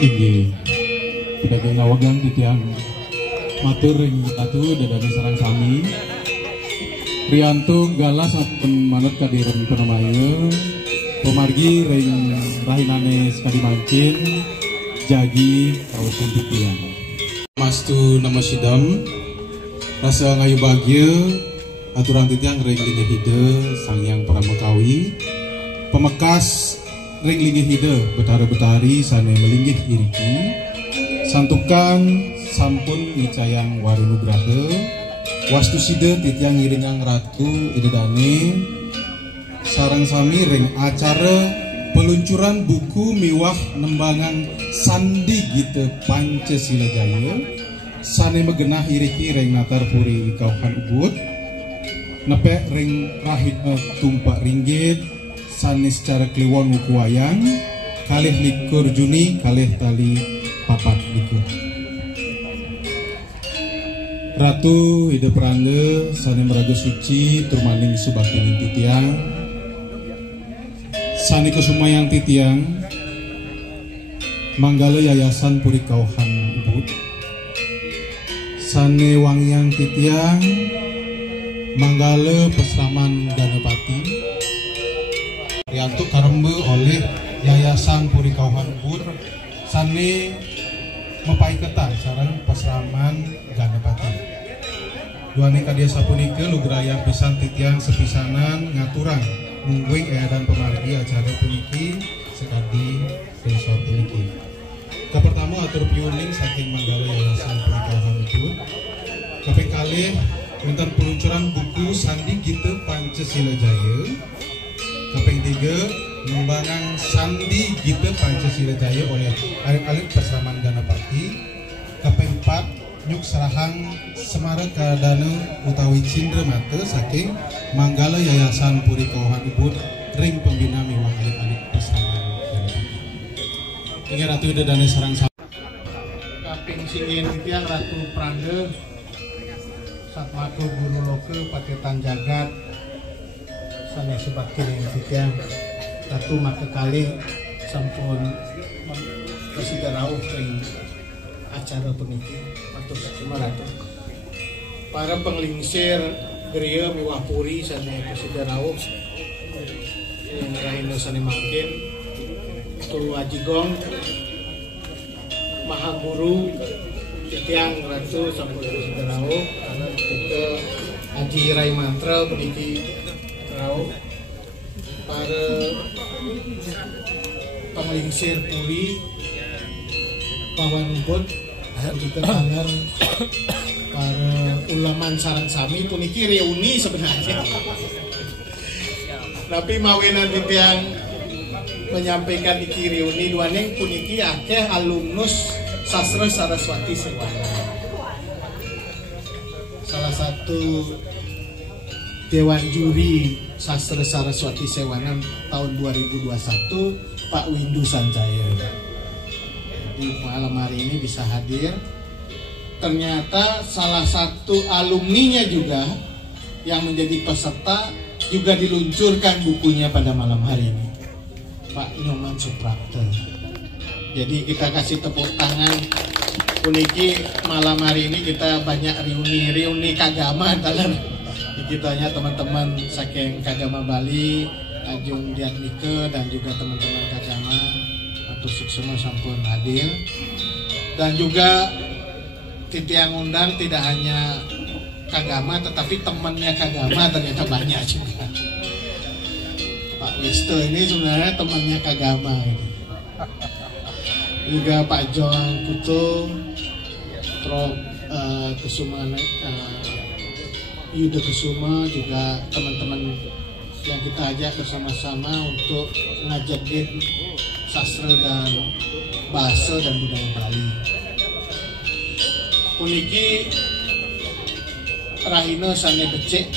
Inggih pedagang ngawagang titiang matur ring atu dadane sareng sami Rianto galas sampun manut kadiring penamaya pemargi ring rahinane sekali mancin jagi kaupun titiang mastu nama sidam rasa ngayu bahagia aturan titiang ring linggih hide sang yang pramekawi pemekas ring linggih hide betara-betari sane melinggih iriki santukan sampun ngicayang warunugraha wastu sida titiang ngiringang ratu idedane sareng sami ring acara peluncuran buku miwah nembangan Sandi Gita Pancasila Jaya sane megenah iriki ring natar puri kauhan ubud nepek ring rahit tumpak ringgit sane secara kliwon wuku wayang kalih likur Juni kalih tali papat likur Ratu ide peranda sane meraga suci turmaning subakti titiang sane kesumayang titiang manggala yayasan puri kauhan ubud sane wangyang titiang manggala pesraman Ganapati Riantuk karembe oleh yayasan puri kauhan ubud sane mepaiketan sareng pesraman Ganapati duane kadia sapunika lugrayang pisan titiang sepisanan ngaturan mungguing edan pemargi acara puniki sekadi resor puniki kepertama atur piuning saking manggala yayasan puri kauhan ubud kaping kalih wonten peluncuran buku Sandi Gita Pancasila Jaya kaping 3 nembangan Sandi Gita Pancasila Jaya oleh alit-alit pesraman Ganapati kaping 4 nyuk serahang semara kadana utawi cindra mata saking manggala yayasan puri kauhan ubud ring pembina miwah alit-alit pesraman Ganapati ingat ratu dedane sarang kaping singin titiang Ratu Pranda Satmako Guru Loke Patetan Jagat sane subakti ring titiang Ratu maka kali sampun presida rauh ring acara puniki matur sakima Ratu para penglingsir geria miwah puri sane presida rauh yang rahina sane mangkin tu ajigong maha guru titiang Ratu sampun presida rauh kita Haji Rai Mantra puniki rauh para penglingsir puri pawan ubud kita dengar para ulaman sarang sami puniki reuni sebenarnya tapi mawinan titiang menyampaikan iki reuni duaneng puniki akeh alumnus sastra Saraswati Sewana salah satu Dewan Juri Sastra Saraswati Sewana tahun 2021 Pak Windu Sanjaya. Di malam hari ini bisa hadir. Ternyata salah satu alumninya juga yang menjadi peserta juga diluncurkan bukunya pada malam hari ini, Pak Nyoman Suprapta. Jadi kita kasih tepuk tangan. Puniki malam hari ini kita banyak reuni kagama dalam kitanya teman-teman saking Kagama Bali, Ajung Diatmike dan juga teman-teman Kagama atau suksema sampun hadir dan juga titiang undang tidak hanya Kagama tetapi temannya Kagama ternyata banyak juga. Pak Wisto ini sebenarnya temannya Kagama ini. Juga Pak Joang Kuto, Prof Kusuma Yuda Kusuma, juga teman-teman yang kita ajak bersama-sama untuk ngajakin sastra dan bahasa dan budaya Bali. Puniki rahina sane becik,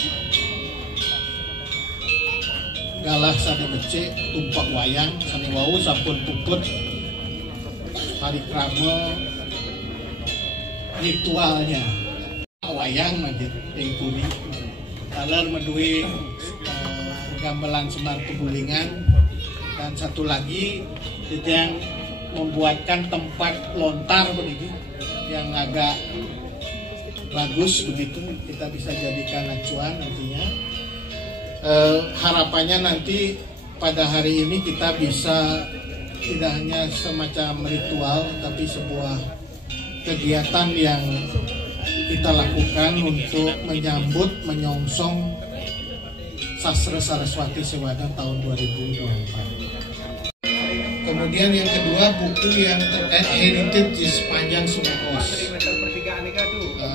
galah sane becik, tumpak wayang sane wau sampun puput parikrama ritualnya wayang majid ing puri taler medui gamelan Semar Tubulingan dan satu lagi titiang membuatkan tempat lontar begitu yang agak bagus begitu, kita bisa jadikan acuan nantinya. Harapannya nanti pada hari ini kita bisa tidak hanya semacam ritual, tapi sebuah kegiatan yang kita lakukan untuk menyambut, menyongsong Sastra Saraswati Sewana tahun 2024. Kemudian yang kedua, buku yang terkait heritage di sepanjang Sungai Os.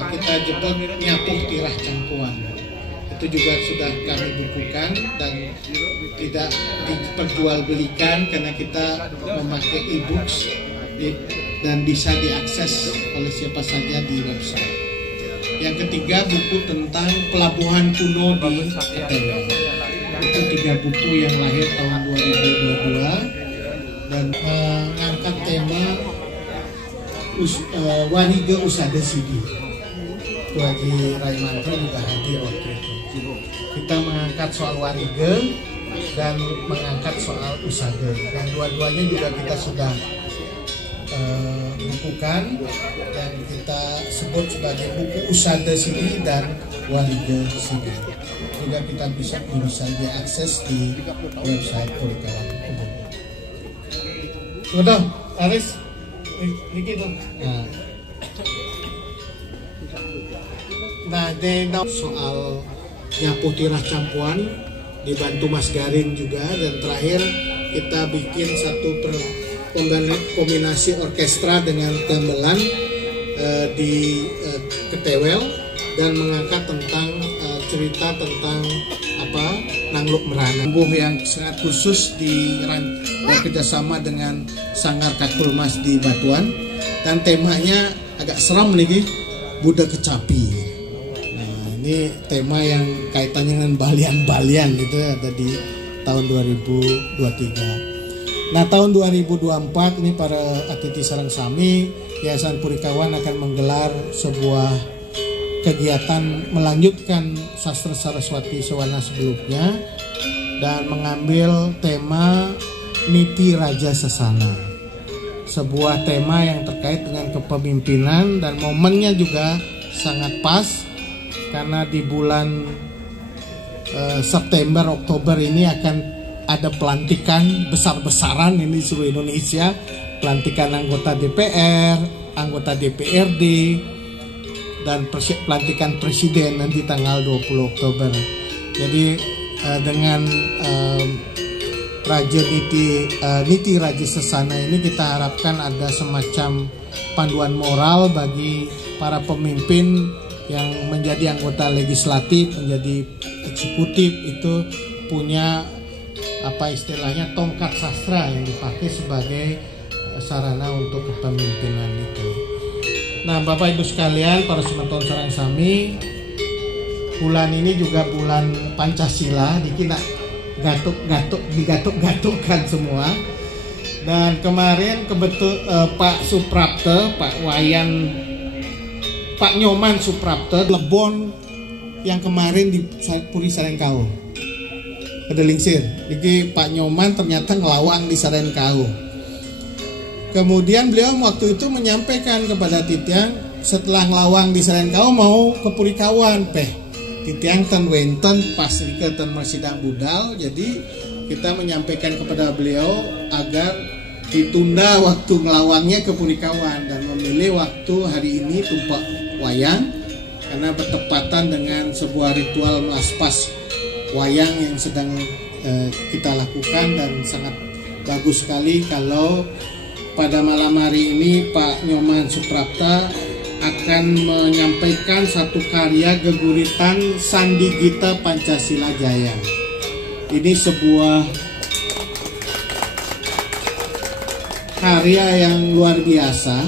Kita jemput Nyapuh Tirah Cangkuan. Itu juga sudah kami bukukan dan tidak diperjualbelikan karena kita memakai e-books dan bisa diakses oleh siapa saja di website. Yang ketiga, buku tentang pelabuhan kuno di Ketewel. Itu 3 buku yang lahir tahun 2022 dan mengangkat tema Waniga Usada Sidi. Itu Haji Raimanto juga hadir waktu itu. Kita mengangkat soal Waniga dan mengangkat soal Usada, dan dua-duanya juga kita sudah bukukan dan kita sebut sebagai buku Usada Sidi dan Waniga Sidi. Juga kita bisa diakses di website Purikawan Umum. Udah, Aris, Niki tuh. Nah, soal Nyapuh Tirah Campuan dibantu Mas Garin juga, dan terakhir kita bikin satu kombinasi orkestra dengan gamelan di Ketewel dan mengangkat tentang cerita tentang Nangluk Merana, yang sangat khusus bekerjasama dengan Sanggar Kakulmas di Batuan, dan temanya agak seram nih, Buddha Kecapi. Nah, ini tema yang kaitannya dengan balian-balian gitu, ada di tahun 2023. Nah, tahun 2024 ini para Atiti Sarang Sami, Yayasan Purikawan akan menggelar sebuah kegiatan melanjutkan Sastra Saraswati Sewana sebelumnya dan mengambil tema Niti Raja Sasana. Sebuah tema yang terkait dengan kepemimpinan, dan momennya juga sangat pas karena di bulan September Oktober ini akan ada pelantikan besar-besaran ini di seluruh Indonesia, pelantikan anggota DPR, anggota DPRD, dan pelantikan presiden nanti tanggal 20 Oktober. Jadi dengan Raja Niti Raja Sasana ini kita harapkan ada semacam panduan moral bagi para pemimpin yang menjadi anggota legislatif, menjadi eksekutif, itu punya istilahnya tongkat sastra yang dipakai sebagai sarana untuk kepemimpinan itu. Nah, Bapak Ibu sekalian, para penonton Sarang Sami, bulan ini juga bulan Pancasila, dikira digatuk-gatukkan semua. Dan kemarin Pak Suprapto, Pak Nyoman Suprapto Lebon yang kemarin di Puri Sarenkau. Ada lingsir, jadi Pak Nyoman ternyata ngelawang di Sarenkau. Kemudian beliau waktu itu menyampaikan kepada Titiang, setelah ngelawang di Sarenkau mau ke Purikawan, Titiang ten wenten pas ke ten Mersidang Budal, jadi kita menyampaikan kepada beliau agar ditunda waktu ngelawangnya ke Purikawan dan memilih waktu hari ini tumpak wayang karena bertepatan dengan sebuah ritual melaspas wayang yang sedang kita lakukan, dan sangat bagus sekali kalau pada malam hari ini Pak Nyoman Suprapta akan menyampaikan satu karya geguritan Sandi Gita Pancasila Jaya. Ini sebuah karya yang luar biasa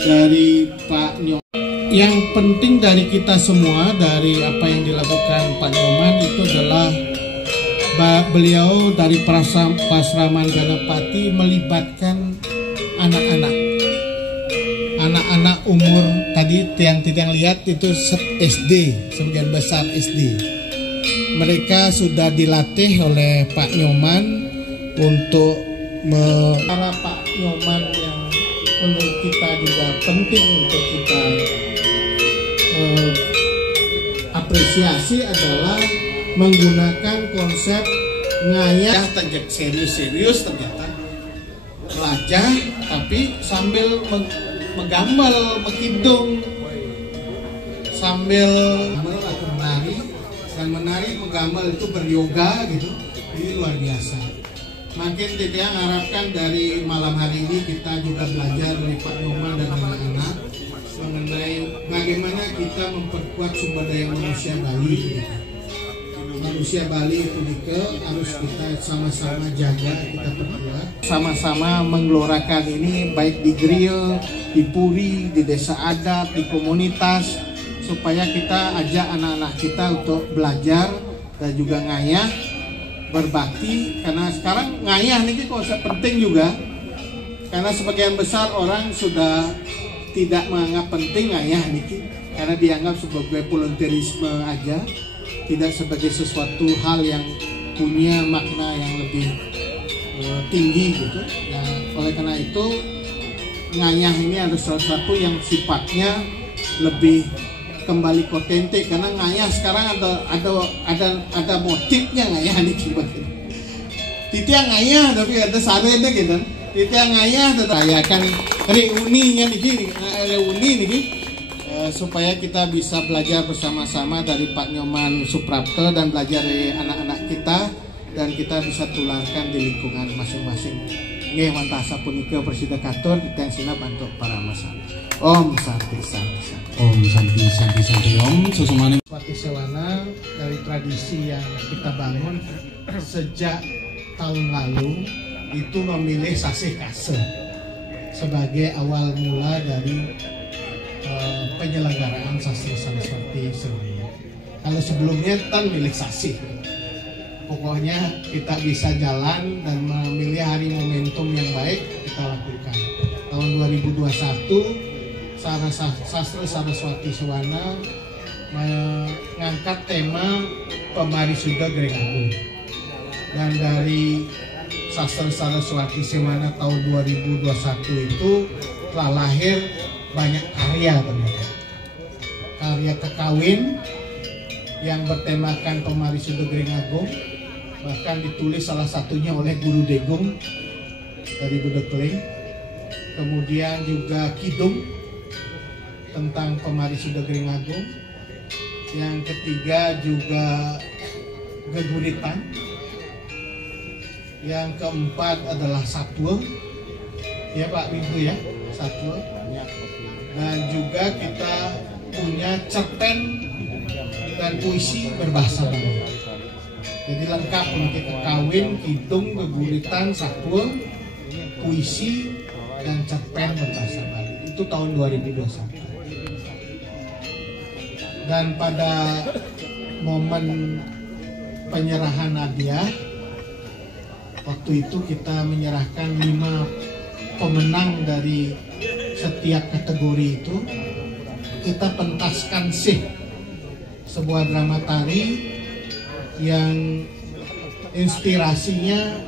dari Pak Nyoman. Yang penting dari kita semua, dari apa yang dilakukan Pak Nyoman, itu adalah beliau dari Pasraman Ganapati melibatkan anak-anak umur tadi yang lihat itu SD, sebagian besar SD. Mereka sudah dilatih oleh Pak Nyoman untuk para Pak Nyoman yang menurut kita juga penting untuk kita apresiasi adalah menggunakan konsep ngayah serius ternyata belajar tapi sambil menggambar, mengkidung, sambil aku menari menggambar itu beryoga gitu. Ini luar biasa. Makin tidak harapkan dari malam hari ini kita juga belajar dari Pak Nyoman dan anak-anak mengenai bagaimana kita memperkuat sumber daya manusia Bali gitu. Manusia Bali itu harus kita sama-sama jaga, kita perkuat, sama-sama menggelorakan ini baik di grill, di puri, di desa adat, di komunitas, supaya kita ajak anak-anak kita untuk belajar dan juga ngayah, berbakti. Karena sekarang ngayah ini konsep penting juga, karena sebagian besar orang sudah tidak menganggap penting ngayah ini, karena dianggap sebagai volunteerisme aja, tidak sebagai sesuatu hal yang punya makna yang lebih tinggi gitu. Nah, oleh karena itu ngayah ini harus sesuatu yang sifatnya lebih kembali otentik, karena ngayah sekarang ada motifnya ngayah nih coba. Titia ngayah tapi ada sarene gitu. Titia ngayah rayakan reuninya nih, reuni nih. Supaya kita bisa belajar bersama-sama dari Pak Nyoman Suprapto dan belajar dari anak-anak kita, dan kita bisa tularkan di lingkungan masing-masing. Nggih wantasa punika Presida Katur ditensina bantu para masyarakat. Om Santi Santi Santi. Om Santi Santi Santi Om susumane Swati Sewana dari tradisi yang kita bangun sejak tahun lalu itu memilih Sasih Kase sebagai awal mula dari penyelenggaraan sastra Saraswati sendiri. Kalau sebelumnya kan milik Sasih. Pokoknya kita bisa jalan dan memilih hari momentum yang baik kita lakukan. Tahun 2021 Sastra Saraswati Sewana mengangkat tema Pemarisuda Gering Agung. Dan dari Sastra Saraswati Sewana tahun 2021 itu telah lahir banyak karya ternyata. Karya kekawin yang bertemakan Pemarisuda Gering Agung, bahkan ditulis salah satunya oleh Guru Degung dari Budekling. Kemudian juga kidung tentang Pemarisuda Gering Agung. Yang ketiga juga geguritan. Yang keempat adalah satwa. Ya Pak Windu ya, satwa. Dan juga kita punya cerpen dan puisi berbahasa Bali. Jadi lengkap untuk kawin, kidung, geguritan, satwa, puisi, dan cerpen berbahasa Bali. Itu tahun 2021. Dan pada momen penyerahan hadiah, waktu itu kita menyerahkan 5 pemenang dari setiap kategori itu. Kita pentaskan sebuah drama tari yang inspirasinya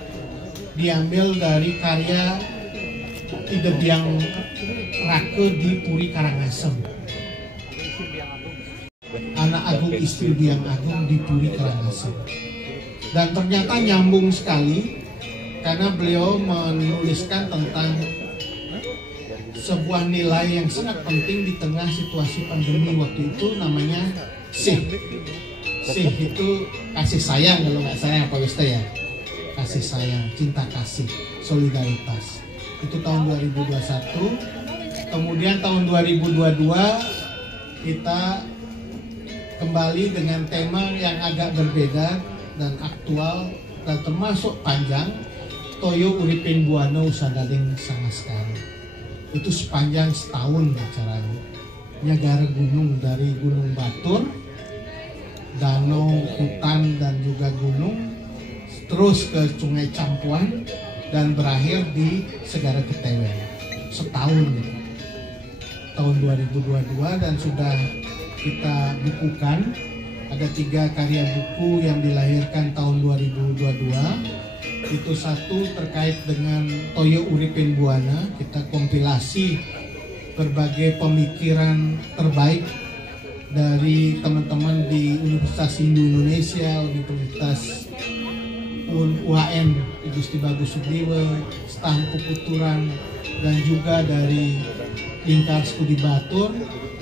diambil dari karya Idebyang Rake di Puri Karangasem. Anak Agung Istri Biang Agung di Puri Karangasem. Dan ternyata nyambung sekali karena beliau menuliskan tentang sebuah nilai yang sangat penting di tengah situasi pandemi waktu itu, namanya Sih itu kasih sayang, kalau nggak sayang apa Westa ya, kasih sayang, cinta kasih, solidaritas. Itu tahun 2021. Kemudian tahun 2022 kita kembali dengan tema yang agak berbeda dan aktual dan termasuk panjang. Toyo Uripin Buana Usadaling Sangat Sekali. Itu sepanjang setahun acaranya. Nyagara gunung dari Gunung Batur, danau, hutan, dan juga gunung, terus ke Sungai Campuan, dan berakhir di Segara Ketewen. Setahun tahun 2022, dan sudah kita bukukan. Ada 3 karya buku yang dilahirkan tahun 2022. Itu satu terkait dengan Toyo Uripin Buana, kita kompilasi berbagai pemikiran terbaik dari teman-teman di Universitas Hindu Indonesia, Universitas UAN Gusti Bagus Sudiwe, Stampu Puturan, dan juga dari Lingkar Studi Batur.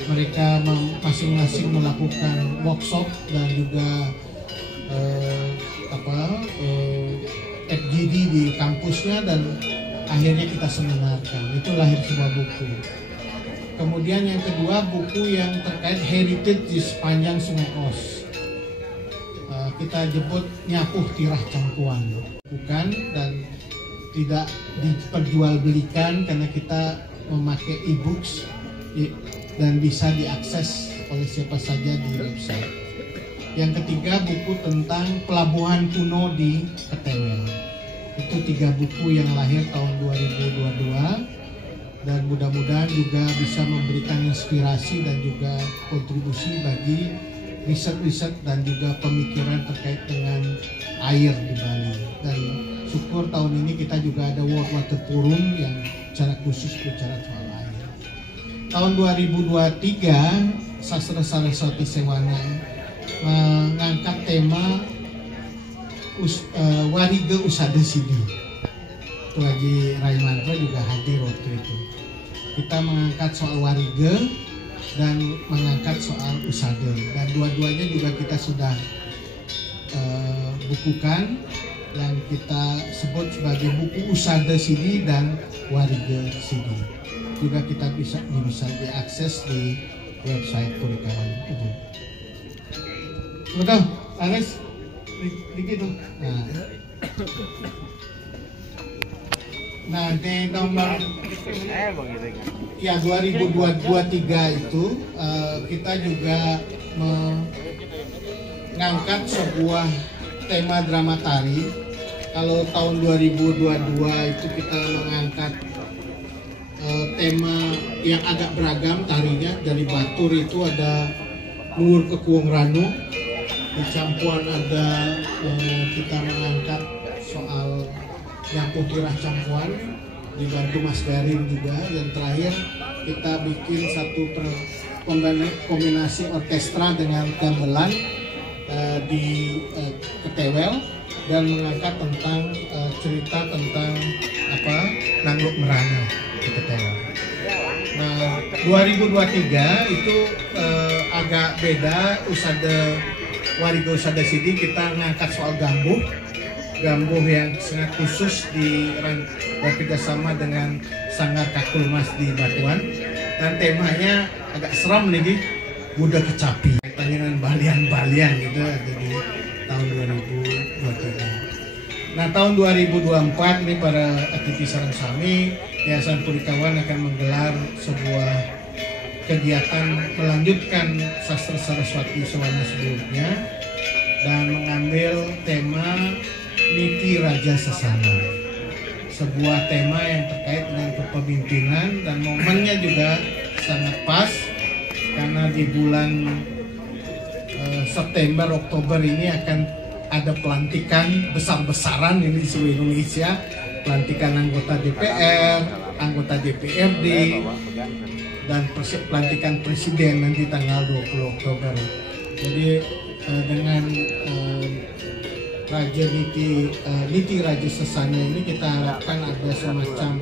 Mereka masing-masing melakukan workshop dan juga FGD di kampusnya, dan akhirnya kita seminarkan. Itu lahir sebuah buku. Kemudian yang kedua, buku yang terkait heritage di sepanjang Sungai Os. Kita jemput Nyapuh Tirah Cangkuan, bukan, dan tidak diperjualbelikan karena kita memakai e-books dan bisa diakses oleh siapa saja di website. Yang ketiga, buku tentang pelabuhan kuno di Ketewel. Itu 3 buku yang lahir tahun 2022, dan mudah-mudahan juga bisa memberikan inspirasi dan juga kontribusi bagi riset-riset dan juga pemikiran terkait dengan air di Bali. Dan syukur tahun ini kita juga ada World Water Forum yang secara khusus bicara soal air. Tahun 2023, Sastra Saraswati Sewana mengangkat tema Warige Usada Sidi. Itu Haji Raimanto juga hadir waktu itu. Kita mengangkat soal warige dan mengangkat soal usada, dan dua-duanya juga kita sudah bukukan yang kita sebut sebagai buku Usada Sidi dan Warige Sidi. Juga kita bisa diakses di website Purikawan Ubud. Betul, Aris, dikit dong. Nah, di nomor ya 2023 itu kita juga mengangkat sebuah tema drama tari. Kalau tahun 2022 itu kita mengangkat tema yang agak beragam tarinya. Dari Batur itu ada Nur Kekuong Ranu, di Campuan ada kita mengangkat soal Nyapuh Tirah Campuan, dibantu Mas Garin juga. Dan terakhir kita bikin satu kombinasi orkestra dengan gamelan di Ketewel, dan mengangkat tentang cerita tentang Nangluk Merana di Ketewel. Nah, 2023 itu agak beda. Warige Usada Sidi kita ngangkat soal gambuh yang sangat khusus bekerjasama dengan Sanggar Kakul Mas di Batuan, dan temanya agak seram nih, Buddha Kecapi, dengan balian-balian gitu di tahun 2023. Nah, tahun 2024 ini para aktivis Sarang Sami, Yayasan Purikawan akan menggelar sebuah kegiatan melanjutkan Sastra Saraswati Sewana sebelumnya, dan mengambil tema Niti Raja Sasana, sebuah tema yang terkait dengan kepemimpinan, dan momennya juga sangat pas karena di bulan September Oktober ini akan ada pelantikan besar-besaran ini di seluruh Indonesia, pelantikan anggota DPR, anggota DPRD, dan pelantikan presiden nanti tanggal 20 Oktober. Jadi dengan Raja Niti Raja Sasana ini kita harapkan ada semacam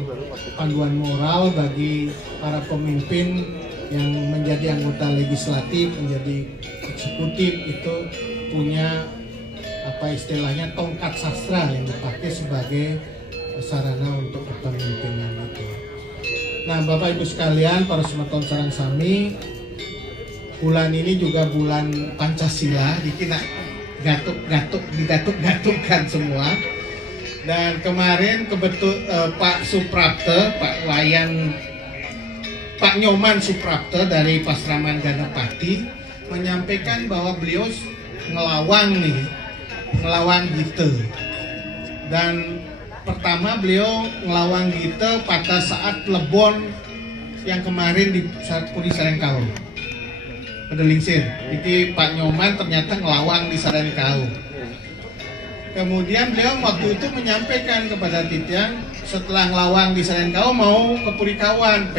panduan moral bagi para pemimpin yang menjadi anggota legislatif, menjadi eksekutif, itu punya istilahnya tongkat sastra yang dipakai sebagai sarana untuk kepemimpinan itu. Nah, Bapak Ibu sekalian, para semeton Sarang Sami, bulan ini juga bulan Pancasila, kita digatuk-gatukkan semua. Dan kemarin Pak Suprapte, Pak Nyoman Suprapte dari Pasraman Ganapati menyampaikan bahwa beliau ngelawan gitu. Dan pertama beliau ngelawan gitu pada saat Lebon yang kemarin di Puri Sarengkau, Pedelingsir. Jadi Pak Nyoman ternyata ngelawang di Sarengkau. Kemudian beliau waktu itu menyampaikan kepada Titiang setelah ngelawang di Salengkau mau ke Purikawan,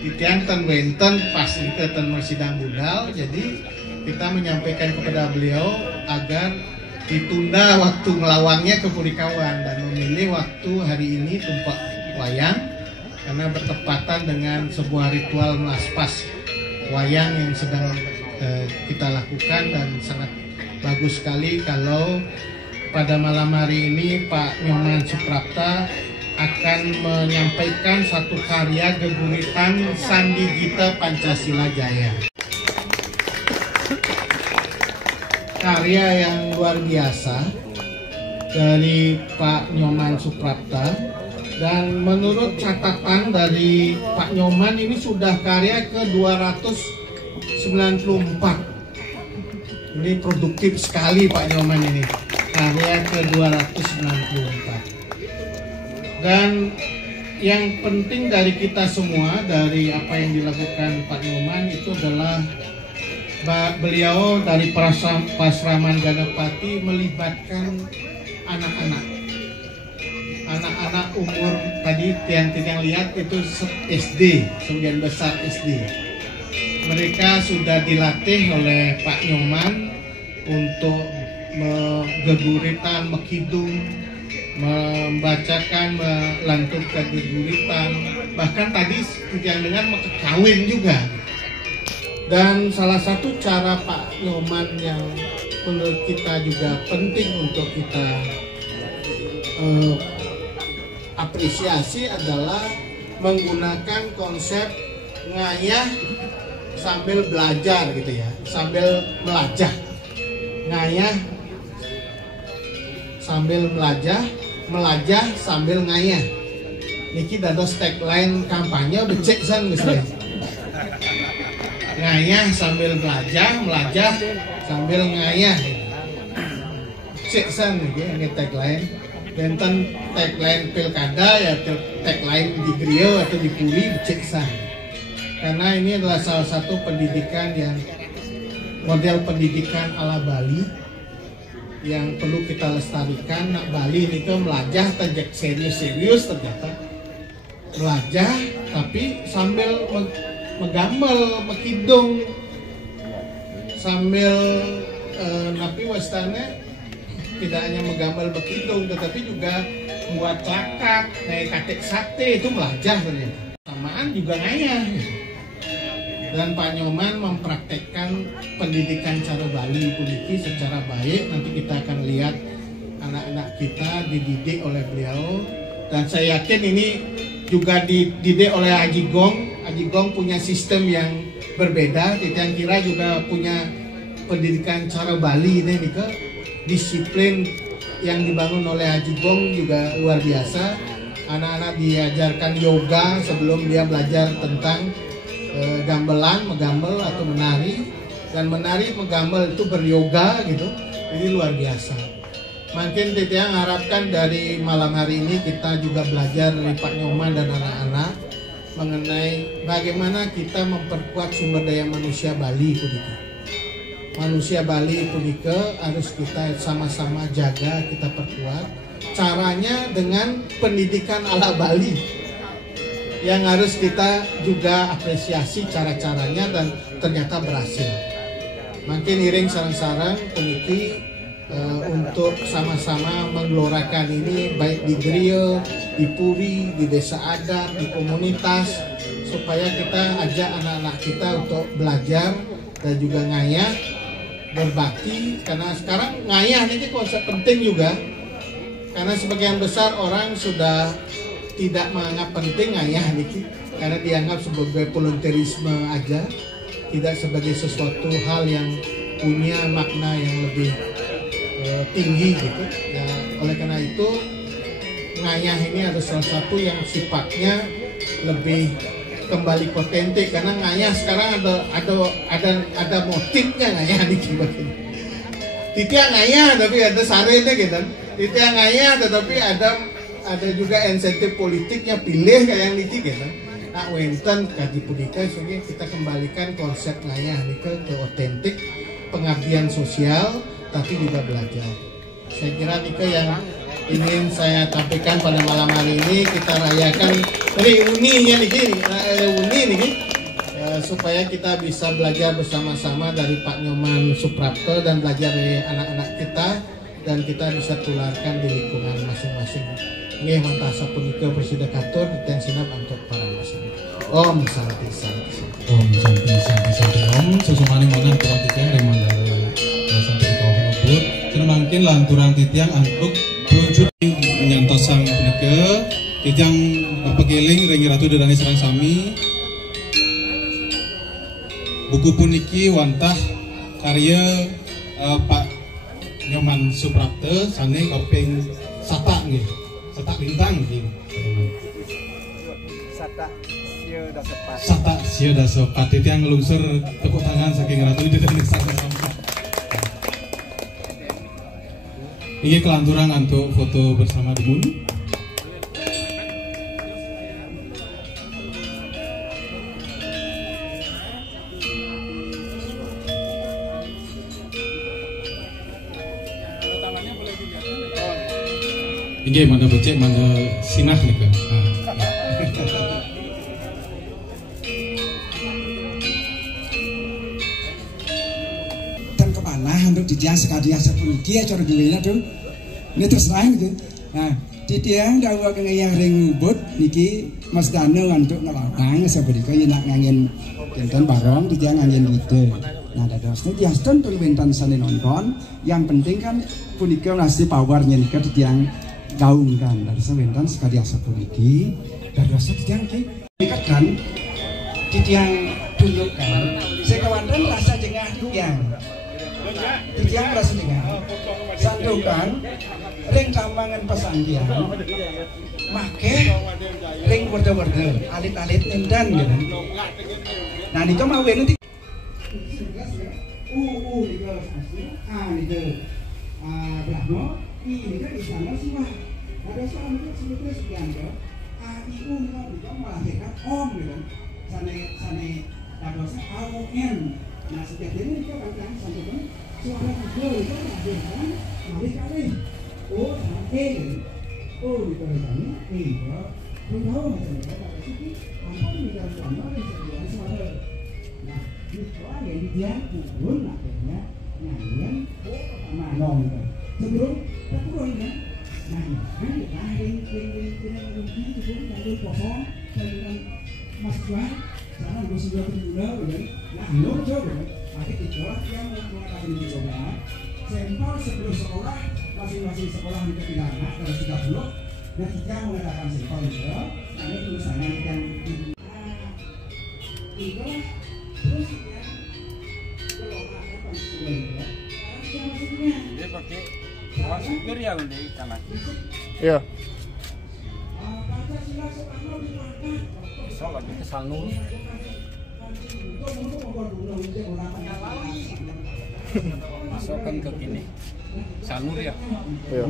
Titiang ten wenten pas itu ten Sidang Budal, jadi kita menyampaikan kepada beliau agar ditunda waktu ngelawangnya ke Purikawan dan memilih waktu hari ini tumpak wayang karena bertepatan dengan sebuah ritual melaspas wayang yang sedang kita lakukan, dan sangat bagus sekali kalau pada malam hari ini Pak Nyoman Suprapta akan menyampaikan satu karya geguritan Sandi Gita Pancasila Jaya. Karya yang luar biasa dari Pak Nyoman Suprapta, dan menurut catatan dari Pak Nyoman ini sudah karya ke 294. Ini produktif sekali Pak Nyoman ini, karya ke 294. Dan yang penting dari kita semua, dari apa yang dilakukan Pak Nyoman itu adalah beliau dari Pasraman Ganapati melibatkan anak-anak umur tadi tiang-tiang lihat itu SD, sebagian besar SD. Mereka sudah dilatih oleh Pak Nyoman untuk geguritan, mekidung, membacakan, melantunkan geguritan, bahkan tadi tiang dengan kawin juga. Dan salah satu cara Pak Nyoman yang menurut kita juga penting untuk kita apresiasi adalah menggunakan konsep ngayah sambil belajar gitu ya, sambil melajah. Ngayah sambil melajah sambil ngayah. Niki dados tagline kampanye becek san geus. Ngayah sambil melajah sambil ngayah. Ceksan ini tagline. Benten tagline pilkada ya tagline di Griyo atau di Puri ceksan. Karena ini adalah salah satu pendidikan yang model pendidikan ala Bali yang perlu kita lestarikan. Nak Bali ini tuh melajah terjek serius ternyata. Melajah tapi sambil megamel, mekidung, sambil napi wastana tidak hanya menggambar mekidung tetapi juga membuat cakap, kayak katek sate, itu melajah ternyata. Samaan juga ngayah. Dan Pak Nyoman mempraktekkan pendidikan cara Bali puniki secara baik. Nanti kita akan lihat anak-anak kita dididik oleh beliau, dan saya yakin ini juga dididik oleh Haji Gong. Haji Gong punya sistem yang berbeda. Titian Kira juga punya pendidikan cara Bali ini ke disiplin yang dibangun oleh Haji Gong juga luar biasa. Anak-anak diajarkan yoga sebelum dia belajar tentang gamelan, megambel atau menari, dan menari megambel itu beryoga gitu. Ini luar biasa. Makin Titian harapkan dari malam hari ini kita juga belajar dari Pak Nyoman dan anak-anak mengenai bagaimana kita memperkuat sumber daya manusia Bali punika. Manusia Bali punika harus kita sama-sama jaga, kita perkuat. Caranya dengan pendidikan ala Bali yang harus kita juga apresiasi cara-caranya, dan ternyata berhasil. Makin iring sarang-sarang puniki untuk sama-sama menggelorakan ini baik di Griyo, di Puri, di desa adat, di komunitas, supaya kita ajak anak-anak kita untuk belajar dan juga ngayah, berbakti. Karena sekarang ngayah ini konsep penting juga, karena sebagian besar orang sudah tidak menganggap penting ngayah niki, karena dianggap sebagai volunteerisme aja, tidak sebagai sesuatu hal yang punya makna yang lebih tinggi gitu. Ya, oleh karena itu ngayah ini ada salah satu yang sifatnya lebih kembali otentik, karena ngayah sekarang ada motifnya ngayah niki begini. Tidak ngayah tapi ada sarene gitu. Tidak ngayah tetapi ada juga insentif politiknya, pilih kayak yang niki gitu. Nah, wenten kaji punika sehingga kita kembalikan konsep ngayah niki ke otentik, pengabdian sosial, tapi juga belajar. Saya kira itu yang ingin saya sampaikan pada malam hari ini. Kita rayakan reuninya nih, supaya kita bisa belajar bersama-sama dari Pak Nyoman Suprapto dan belajar dari anak-anak kita, dan kita bisa tularkan di lingkungan masing-masing. Nggih mantasa punika persidakatur dan sinap untuk para masyarakat. Om Santi Santi. Om Santi Santi Santi Om susumane mana perhatikan remang Santi kau ngebut. Cenah mangkin lanturan titiang antuk peluncut nyantosang punika titiang Bapak Geling Rengi Ratu Dedani Serang Sami. Buku puniki wantah karya Pak Nyoman Suprapto sane kopeng satak nggih. Satak lintang nggih. Satak sio dasopat itu yang ngelungsur tepuk tangan saking Ratu Dedani Serang Sami. Ini kelanturan untuk foto bersama Demun. Ini mana becek mana sinah nih kan. Dan kemana untuk didiang sekali sepuluh dia cara duwena tuh. Ini terus lain gitu. Nah, didiang dawa yang ring ubud niki Mas Dano untuk ngelawang seperti yang nak ngangin kenton barong didiang ngangin gitu. Nah, dadosnya diaston tuh bentan sane nonton. Yang penting kan punika nasi powernya nika didiang gaungkan dari sebentan sekali sepuluh iki. Dadosnya didiang ki kan didiang tunjukkan. Sekawandan rasa jengah didiang. Didiang rasa jengah. Sandukan ring kambangan pesantren make ring warda-warda alit-alit nendan gitu. Nah ini mau nanti berapa ini kan di sana sih mah ada soal itu sebetulnya sekian ke AIU itu melahirkan om gitu sana dadosnya AON. Nah setiap ini kita kan sandukan suara itu melahirkan malih kali. Oh, sampai oh di sana ini tahu macam apa sih apa yang dilakukan oleh sebuah suara. Nah itu yang dia pun akhirnya nyanyian pertama nong sebelum terkurang kan. Nah ring itu dari pohon dengan Mas Tuan sana gue sudah berguna kan. Nah lo coba akhirnya itulah yang menggunakan ini coba sampel sebelum sekolah masing-masing sekolah di Kepidana dari 30 dan kita mengadakan sampel itu karena tulisannya yang itu terus ya kalau ada konsumen ya sekarang maksudnya dia pakai wasir ya di kanan iya Pancasila Soekarno diangkat so lagi ke Sanur masukkan ke gini Sanur ya. Iya.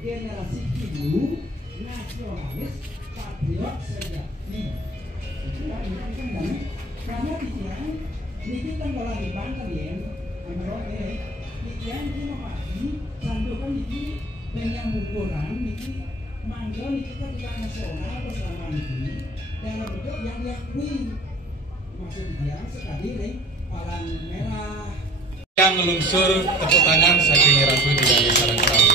Generasi ibu nasionalis patriot sejati. Karena pikiran ini kan kalau di Banten ya, menurut pikiran ini memahami sandukan ini penyamburan ini mangga kita tidak nasional bersama ini dalam bentuk yang diakui maksudnya sekali ring palang merah yang melungsur tepuk tangan saking Ratu Dedani Serang Sami.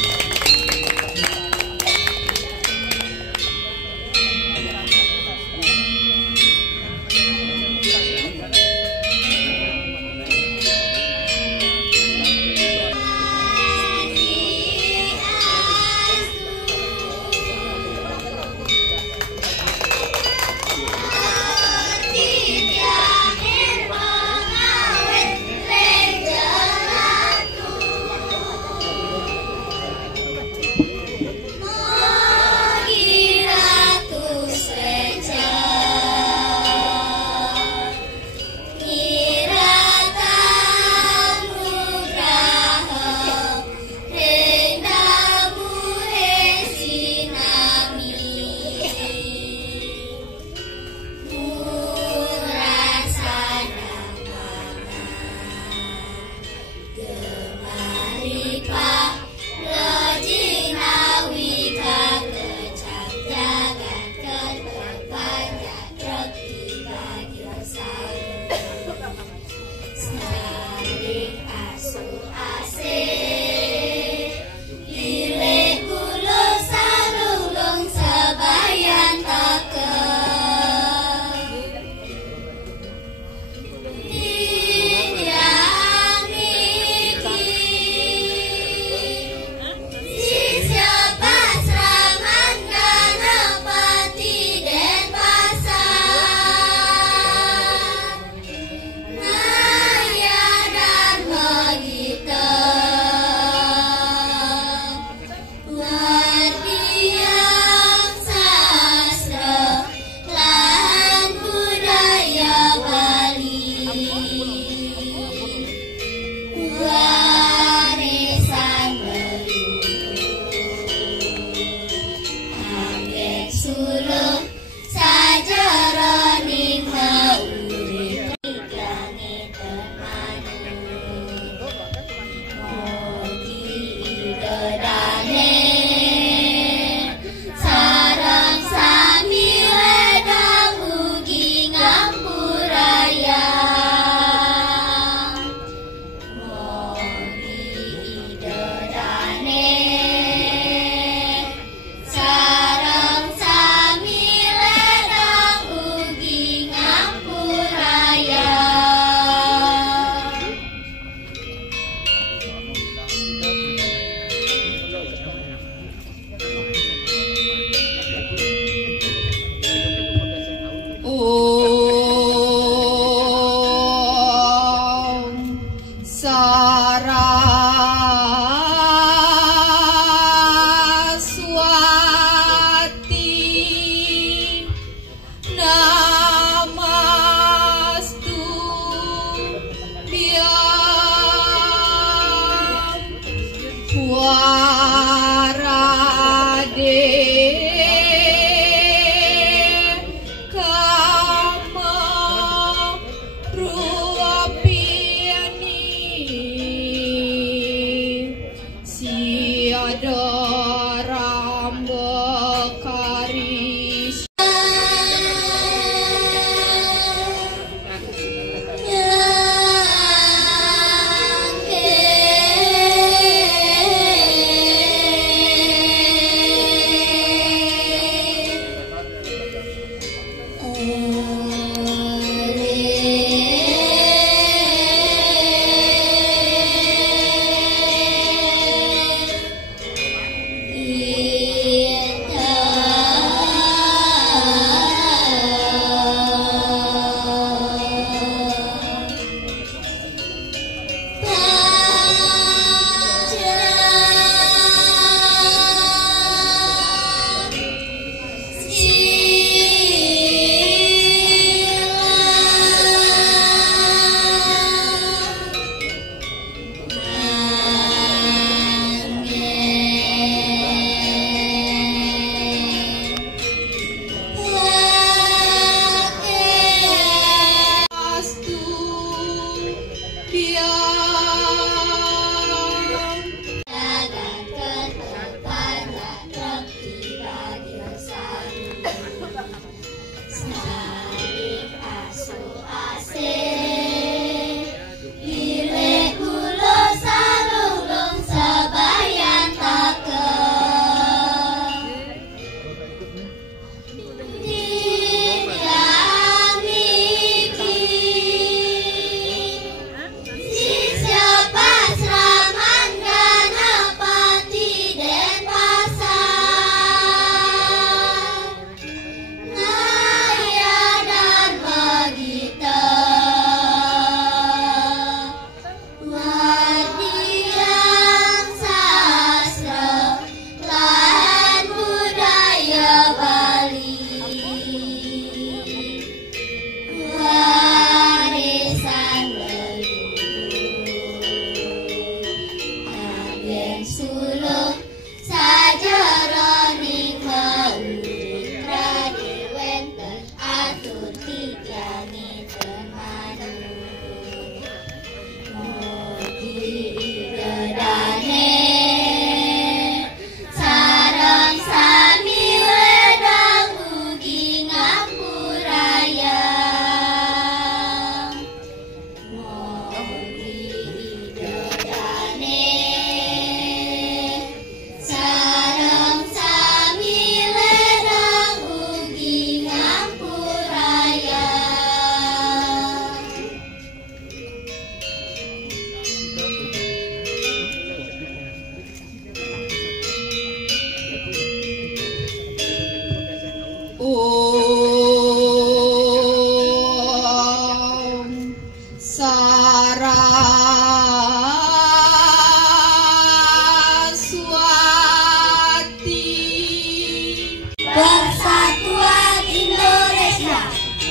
Persatuan Indonesia.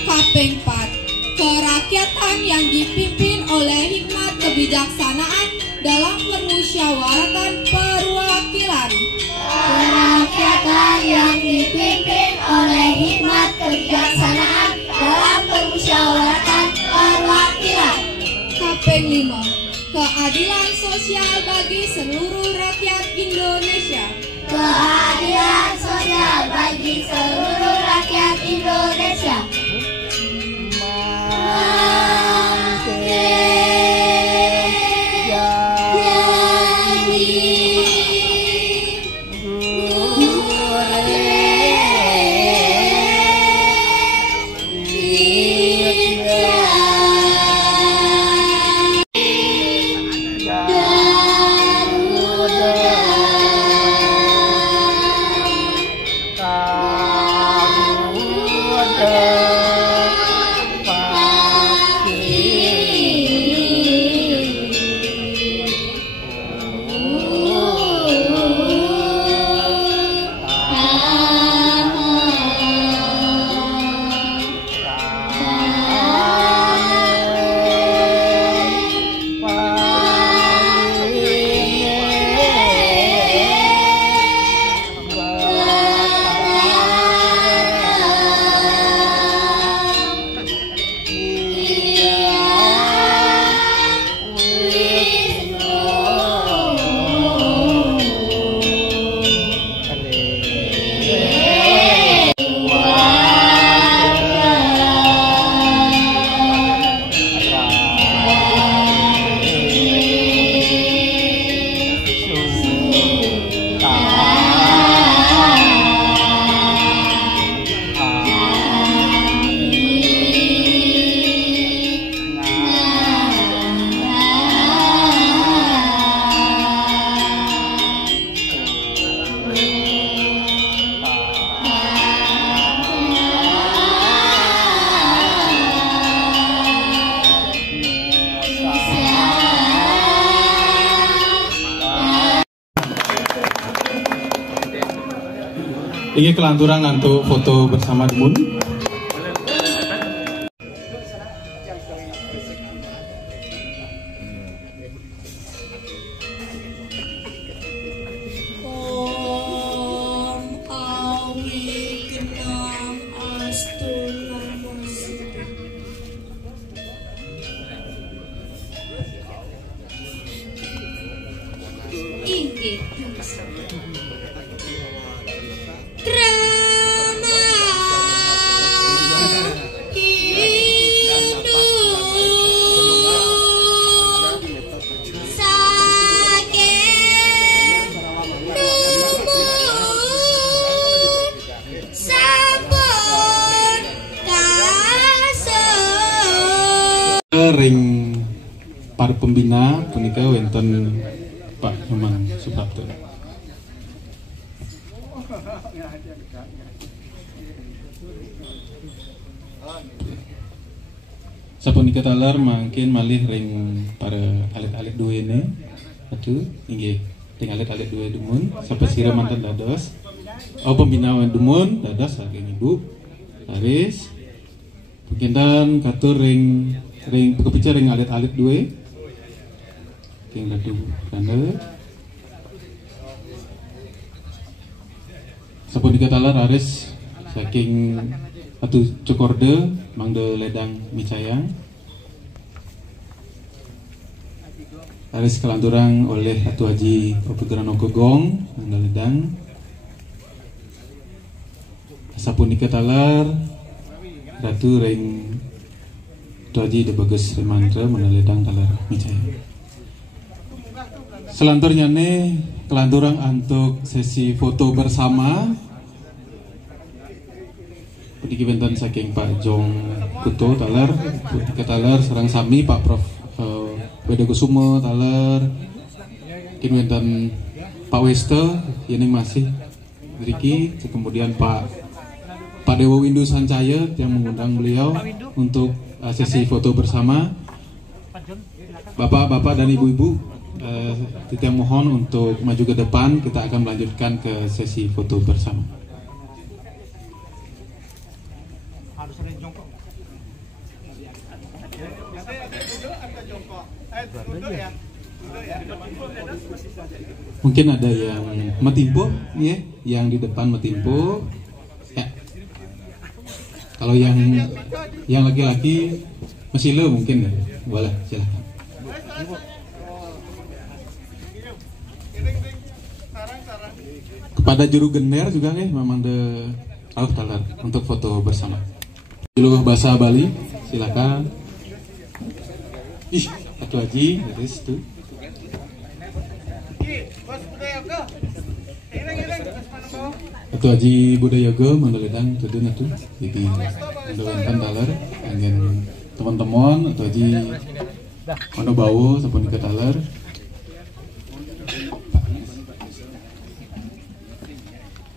Kaping 4, kerakyatan yang dipimpin oleh hikmat kebijaksanaan dalam permusyawaratan perwakilan. Kerakyatan yang dipimpin oleh hikmat kebijaksanaan dalam permusyawaratan perwakilan. Kaping 5, keadilan sosial bagi seluruh rakyat Indonesia. Keadilan sosial bagi seluruh rakyat Indonesia. Ini kelanturan untuk foto bersama Demun. Ring para pembina punika wonten Pak Nyoman Suprapto. Sapunika talar mangkin malih ring para alit-alit dua ini. Atu inggih ring alit-alit dua Demun sampai sira mantan dados. Pembina Demun dados saking Ibu Laris. Pekindan katur ring kepicar ring alit-alit dua king ladu kanda sapun dikatalar aris saking atu cukorde mangde ledang micayang aris kelanturang oleh atu haji Opegrano Gogong mangde ledang sapun dikatalar ratu ring Haji de bagus mantra meneledang talar micaya. Selanturnya nih kelanturang untuk sesi foto bersama. Pediki benten saking Pak Jong Kuto talar, Putih talar serang sami Pak Prof Weda Kusumo talar, kin benten Pak Wester ini masih Riki, kemudian Pak Dewa Windu Sancaya yang mengundang beliau untuk sesi foto bersama. Bapak-bapak dan ibu-ibu, kita mohon untuk maju ke depan. Kita akan melanjutkan ke sesi foto bersama. Mungkin ada yang metimpo, ya, yang di depan metimpo. Ya. Kalau yang laki-laki masih lo mungkin ya, boleh silahkan. Kepada juru gener juga nih, memang de talar untuk foto bersama. Juru bahasa Bali, silakan. Ih, satu haji, beres tuh. Satu haji Budayaga menggeledan tuh itu, jadi menggeledan talar, dengan teman-teman atau haji mana bawa sampun ke talar.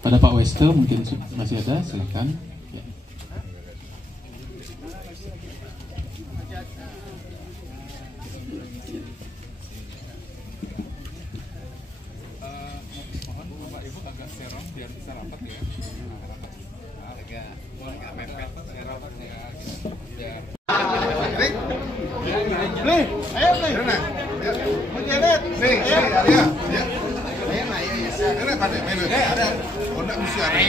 Pada Pak Wester mungkin masih ada, silakan. Ya. Mohon Bapak Ibu agak serong biar bisa rapat ya. Agak mepet serong ya. Nih, ayo nih. Menjelet. Nih, ya. Ada pada menu. Ada. Oh, enggak mesti ada.